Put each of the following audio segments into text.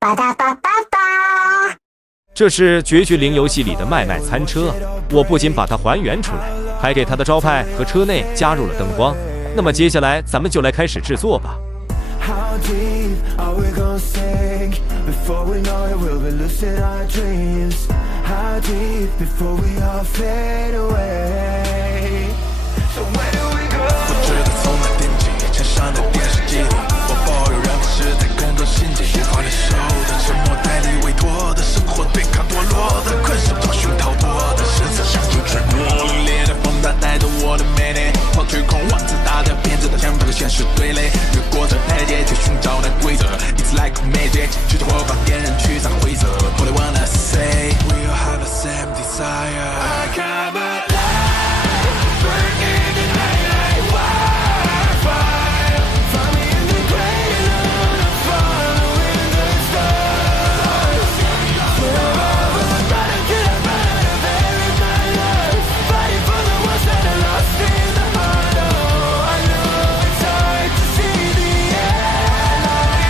吧嗒吧吧吧。这是绝句零游戏里的麦麦餐车，我不仅把它还原出来，还给它的招牌和车内加入了灯光。那么接下来咱们就来开始制作吧。心境无法忍受的沉默，代理委托的生活，对抗堕落的困兽，找寻逃脱的实质，像一只魔力烈的风，它带着我的美丽，抛去狂妄自大的鞭子，它想和现实对垒，越过这台阶去寻找那规则。It's like a magic， 举着火把点燃驱散灰色。All I wanna say， we all have the same desire。I come alive， burning the night like wildfire。Find me in the great unknown，following the stars。Forever running to the burn of every my life， fighting for the ones that are lost in the heart. Oh, I know it's hard to see the end.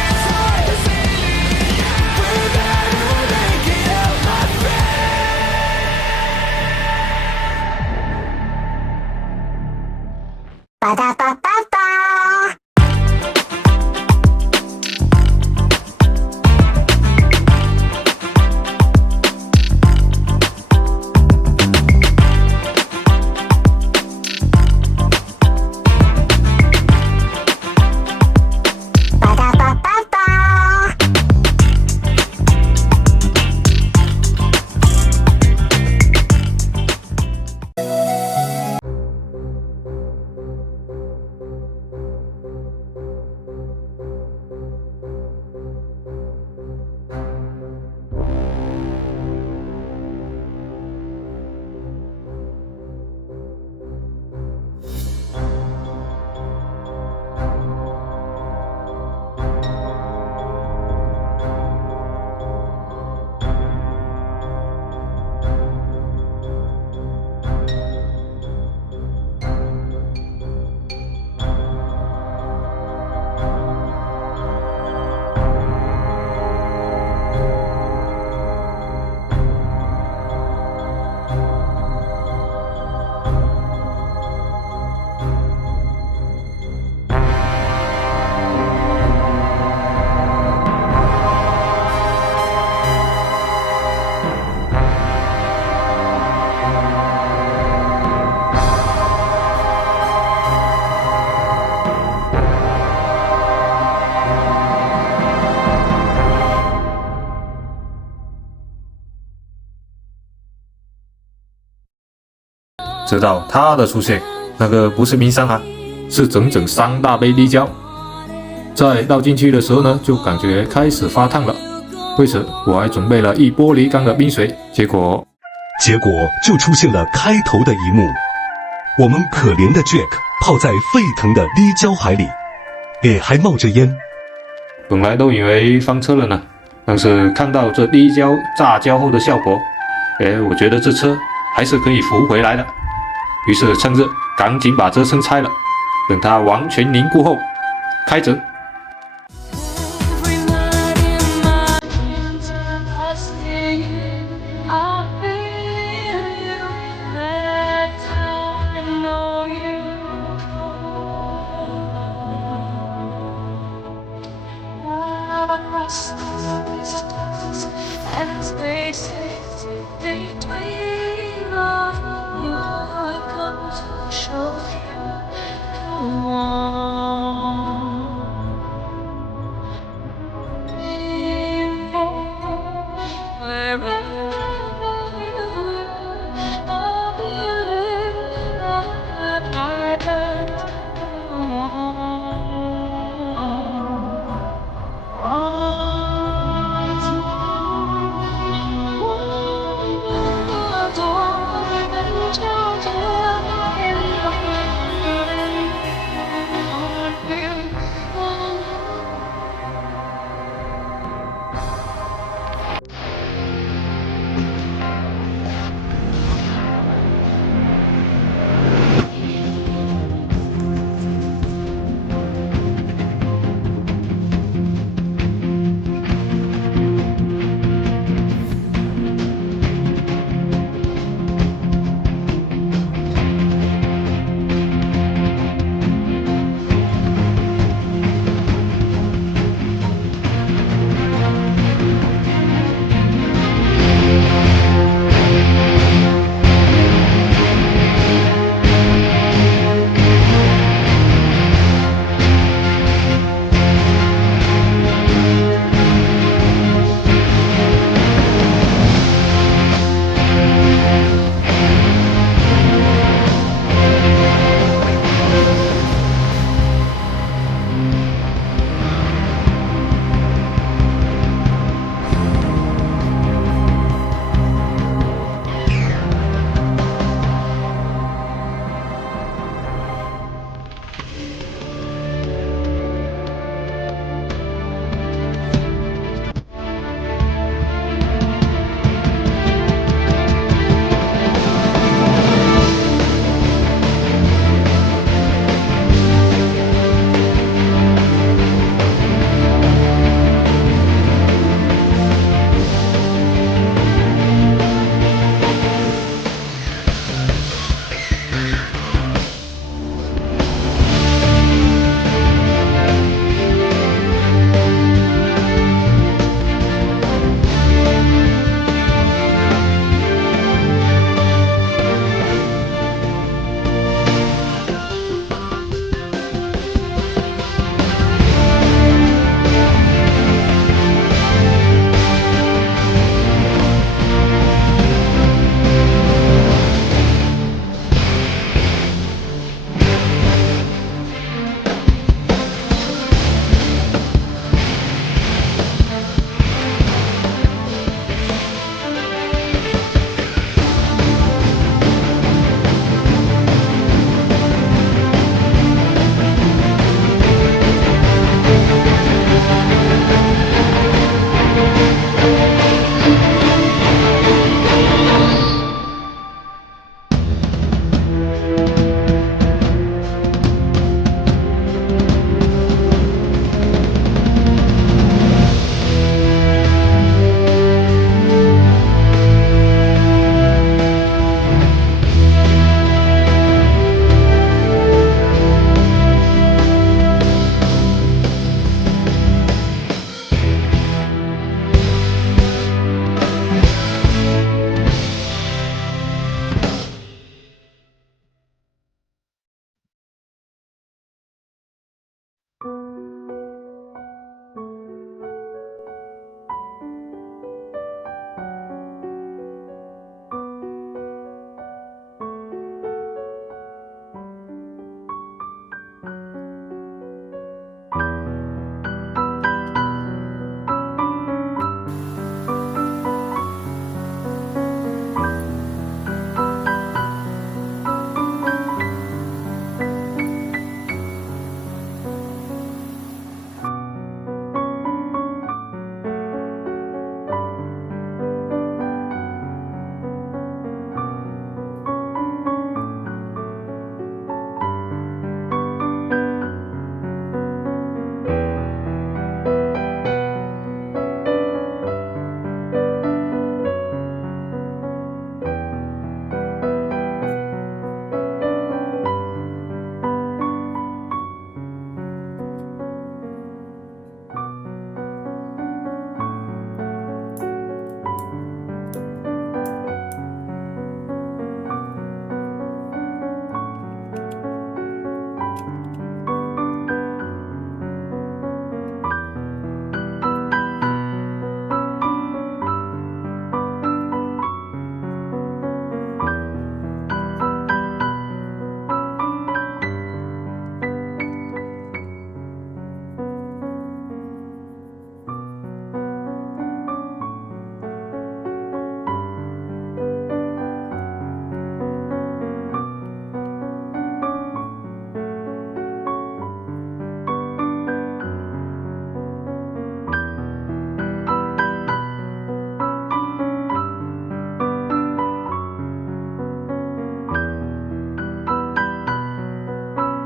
It's hard to see the end. We're gonna make it out, my friend。吧嗒吧吧吧。吧嗒吧吧吧。直到它的出现，那个不是冰山啊，是整整3大杯滴胶。在倒进去的时候呢，就感觉开始发烫了。为此，我还准备了1玻璃缸的冰水，结果就出现了开头的一幕，我们可怜的 Jack 泡在沸腾的滴胶海里，还冒着烟。本来都以为翻车了呢，但是看到这滴胶炸胶后的效果，我觉得这车还是可以浮回来的。于是趁热赶紧把车身拆了，等它完全凝固后开整。